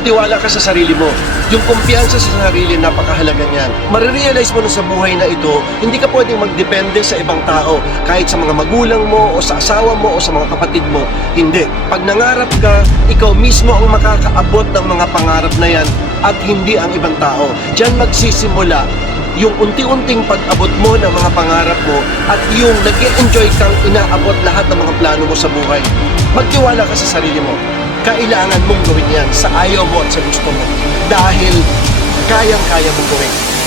Magtiwala ka sa sarili mo. Yung kumpiyansa sa sarili, napakahalaga niyan. Marirealize mo na sa buhay na ito, hindi ka pwedeng magdepende sa ibang tao, kahit sa mga magulang mo, o sa asawa mo, o sa mga kapatid mo. Hindi. Pag nangarap ka, ikaw mismo ang makakaabot ng mga pangarap na yan, at hindi ang ibang tao. Diyan magsisimula yung unti-unting pag-abot mo ng mga pangarap mo at yung nag-e-enjoy kang inaabot lahat ng mga plano mo sa buhay. Magtiwala ka sa sarili mo. Kailangan mong gawin yan sa ayaw mo at sa gusto mo. Dahil kayang-kaya mong gawin.